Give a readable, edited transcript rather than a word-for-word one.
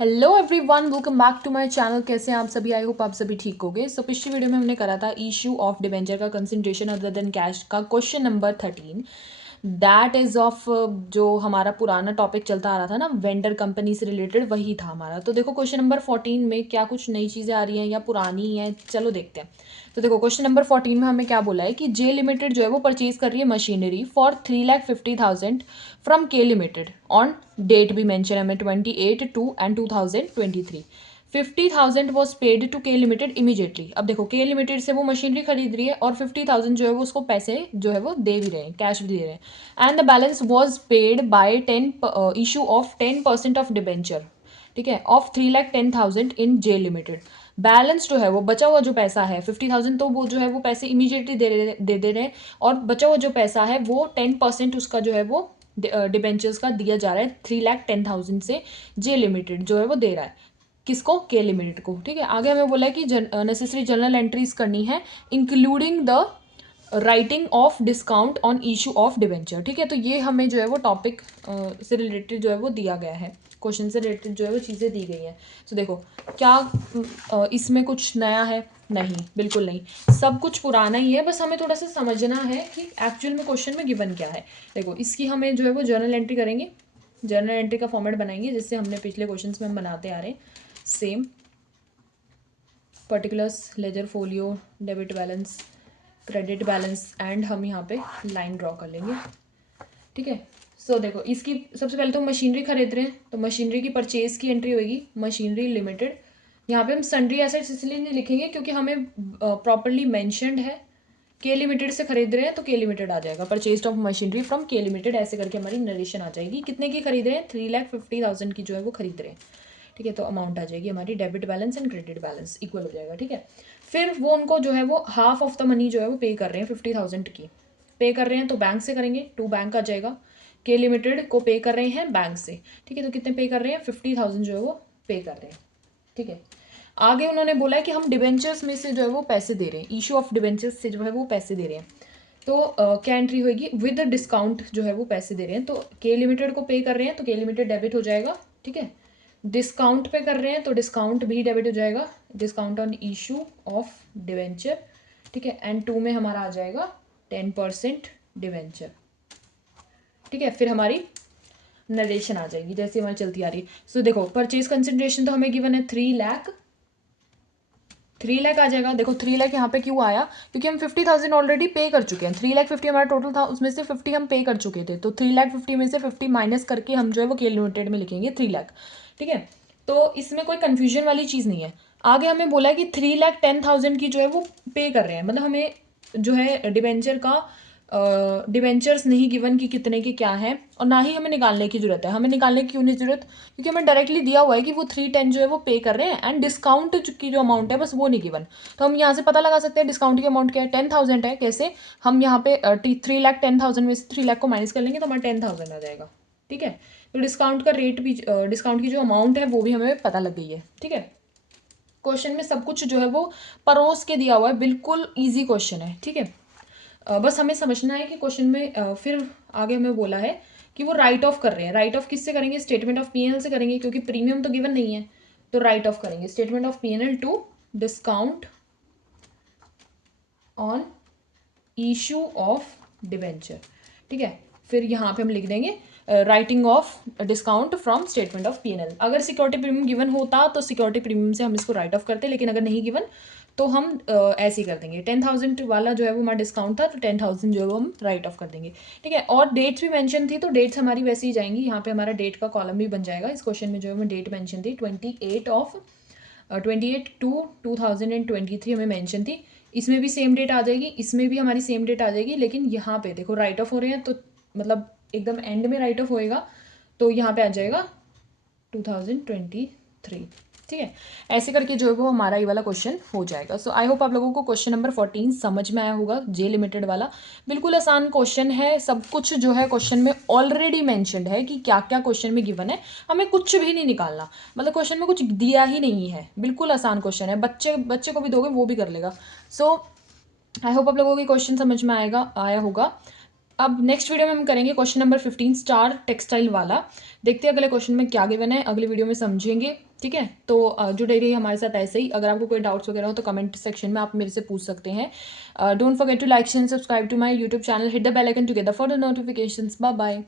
Hello everyone, welcome back to my channel. कैसे हैं आप सभी? आई होप आप सभी ठीक होंगे। सो पिछली वीडियो में हमने करा था इशू ऑफ डिबेंचर का कंसिडरेशन अदर देन कैश का question number 13। That is of जो हमारा पुराना टॉपिक चलता आ रहा था ना, वेंडर कंपनी से रिलेटेड, वही था हमारा। तो देखो क्वेश्चन नंबर 14 में क्या कुछ नई चीज़ें आ रही हैं या पुरानी हैं, चलो देखते हैं। तो देखो क्वेश्चन नंबर 14 में हमें क्या बोला है कि जे लिमिटेड जो है वो परचेज कर रही है मशीनरी फॉर 3,50,000 फ्रॉम के लिमिटेड ऑन डेट भी मेंशन है हमें 28/2/2023। 50,000 वॉज पेड टू के लिमिटेड इमीडिएटली। अब देखो के लिमिटेड से वो मशीनरी खरीद रही है और 50,000 जो है वो उसको पैसे जो है वो दे भी रहे हैं, कैश भी दे रहे हैं। And the balance was paid by 10 issue of 10% of debenture, ठीक है, of 3,10,000 in J limited. Balance जो है वो बचा हुआ जो पैसा है 50,000, तो वो जो है वो पैसे इमीडिएटली दे रहे हैं और बचा हुआ जो पैसा है वो 10% उसका जो है वो डिबेंचर्स का दिया जा रहा है 3,10,000 से। जे लिमिटेड जो है वो दे रहा है किसको? के लिमिटेड को, ठीक है। आगे हमें बोला है कि नेसेसरी जर्नल एंट्रीज करनी है including the writing off discount on issue of debenture, ठीक है। तो ये हमें जो है वो टॉपिक से रिलेटेड जो है वो दिया गया है, क्वेश्चन से रिलेटेड जो है वो चीज़ें दी गई हैं। तो देखो क्या इसमें कुछ नया है? नहीं, बिल्कुल नहीं, सब कुछ पुराना ही है। बस हमें थोड़ा सा समझना है कि एक्चुअल में क्वेश्चन में गिवन क्या है। देखो इसकी हमें जो है वो जर्नल एंट्री करेंगे, जर्नल एंट्री का फॉर्मेट बनाएंगे जिससे हमने पिछले क्वेश्चन में हम बनाते आ रहे हैं same. Particulars, ledger folio, debit balance, credit balance and हम यहाँ पे लाइन ड्रॉ कर लेंगे, ठीक है। सो देखो इसकी सबसे पहले तो मशीनरी खरीद रहे हैं तो मशीनरी की परचेज की एंट्री होगी मशीनरी लिमिटेड। यहाँ पे हम सन्ड्री एसेट्स इसलिए नहीं लिखेंगे क्योंकि हमें प्रॉपरली मैंशनड है के लिमिटेड से खरीद रहे हैं तो के लिमिटेड आ जाएगा। परचेज ऑफ मशीनरी फ्रॉम के लिमिटेड ऐसे करके हमारी नरेशन आ जाएगी। कितने की खरीद रहे हैं? 3,50,000 की जो है वो खरीद रहे हैं, ठीक है। तो अमाउंट आ जाएगी हमारी debit balance and credit balance equal हो जाएगा, ठीक है। फिर वो उनको जो है वो हाफ ऑफ द मनी जो है वो पे कर रहे हैं 50,000 की पे कर रहे हैं तो बैंक से करेंगे, टू बैंक आ जाएगा। के लिमिटेड को पे कर रहे हैं बैंक से, ठीक है। तो कितने पे कर रहे हैं? 50,000 जो है वो पे कर रहे हैं, ठीक है। आगे उन्होंने बोला है कि हम डिबेंचर्स में से जो है वो पैसे दे रहे हैं, इशू ऑफ डिबेंचर्स से जो है वो पैसे दे रहे हैं। तो क्या एंट्री होगी? विद डिस्काउंट जो है वो पैसे दे रहे हैं तो के लिमिटेड को पे कर रहे हैं तो के लिमिटेड डेबिट हो जाएगा, ठीक है। डिस्काउंट पे कर रहे हैं तो डिस्काउंट भी डेबिट हो जाएगा, discount on issue of debenture, ठीक है। एंड टू में हमारा आ जाएगा 10% डिवेंचर, ठीक है। फिर हमारी नरेशन आ जाएगी जैसे हमारी चलती आ रही है। सो देखो परचेज कंसिडरेशन तो हमें गिवन है 3 लाख, 3 लाख आ जाएगा। देखो 3 लाख यहाँ पे क्यों आया? क्योंकि हम 50,000 ऑलरेडी पे कर चुके हैं। 3,50,000 हमारा टोटल था, उसमें से 50 हम पे कर चुके थे। तो 3,50,000 में से 50 माइनस करके हम जो है वो के लिमिटेड में लिखेंगे 3 लाख, ठीक है। तो इसमें कोई कन्फ्यूजन वाली चीज़ नहीं है। आगे हमें बोला है कि 3,10,000 की जो है वो पे कर रहे हैं, मतलब हमें जो है डिबेंचर का डिबेंचर्स नहीं गिवन कि कितने के क्या है और ना ही हमें निकालने की जरूरत है। हमें निकालने की क्यों नहीं जरूरत? क्योंकि हमें डायरेक्टली दिया हुआ है कि वो 310 जो है वो पे कर रहे हैं एंड डिस्काउंट की जो अमाउंट है बस वो नहीं गिवन। तो हम यहाँ से पता लगा सकते हैं डिस्काउंट की अमाउंट क्या है, 10,000 है। कैसे? हम यहाँ पे 3,10,000 में से 3 लाख को माइनस कर लेंगे तो हमारा 10,000 आ जाएगा, ठीक है। तो डिस्काउंट का रेट भी, डिस्काउंट की जो अमाउंट है वो भी हमें पता लग गई है, ठीक है। क्वेश्चन में सब कुछ जो है वो परोस के दिया हुआ है, बिल्कुल ईजी क्वेश्चन है, ठीक है। बस हमें समझना है कि क्वेश्चन में फिर आगे हमें बोला है कि वो राइट ऑफ कर रहे हैं। राइट ऑफ किससे करेंगे? स्टेटमेंट ऑफ पीएनएल से करेंगे क्योंकि प्रीमियम तो गिवन नहीं है। तो राइट ऑफ करेंगे statement of PNL to discount on issue of debenture, ठीक है। फिर यहाँ पे हम लिख देंगे writing off discount from statement of PNL. अगर सिक्योरिटी प्रीमियम गिवन होता तो सिक्योरिटी प्रीमियम से हम इसको राइट ऑफ करते, लेकिन अगर नहीं गिवन तो हम ऐसे ही कर देंगे। 10,000 वाला जो है वो हमारा डिस्काउंट था तो 10,000 जो है वो हम राइट ऑफ कर देंगे, ठीक है। और डेट्स भी मेंशन थी तो डेट्स हमारी वैसे ही जाएंगी। यहाँ पे हमारा डेट का कॉलम भी बन जाएगा। इस क्वेश्चन में जो है डेट मेंशन थी 28/2/2023 हमें मेंशन थी। इसमें भी सेम डेट आ जाएगी, इसमें भी हमारी सेम डेट आ जाएगी, लेकिन यहाँ पे देखो राइट ऑफ हो रहे हैं तो मतलब एकदम एंड में राइट ऑफ होएगा तो यहाँ पे आ जाएगा 2023, ठीक है। ऐसे करके जो है वो हमारा ये वाला क्वेश्चन हो जाएगा। सो आई होप आप लोगों को क्वेश्चन नंबर 14 समझ में आया होगा। जे लिमिटेड वाला बिल्कुल आसान क्वेश्चन है। सब कुछ जो है क्वेश्चन में ऑलरेडी मेंशनड है कि क्या क्या क्वेश्चन में गिवन है, हमें कुछ भी नहीं निकालना। मतलब क्वेश्चन में कुछ दिया ही नहीं है, बिल्कुल आसान क्वेश्चन है। बच्चे को भी दोगे वो भी कर लेगा। सो आई होप आप लोगों को क्वेश्चन समझ में आया होगा। अब नेक्स्ट वीडियो में हम करेंगे क्वेश्चन नंबर 15 स्टार टेक्सटाइल वाला। देखते हैं अगले क्वेश्चन में क्या गिवन है, अगले वीडियो में समझेंगे। ठीक है, तो जुड़े रहिए हमारे साथ ऐसे ही। अगर आपको कोई डाउट्स वगैरह हो तो कमेंट सेक्शन में आप मेरे से पूछ सकते हैं। Don't forget to like and subscribe to my YouTube channel, hit the bell icon to get the further notifications. Bye bye.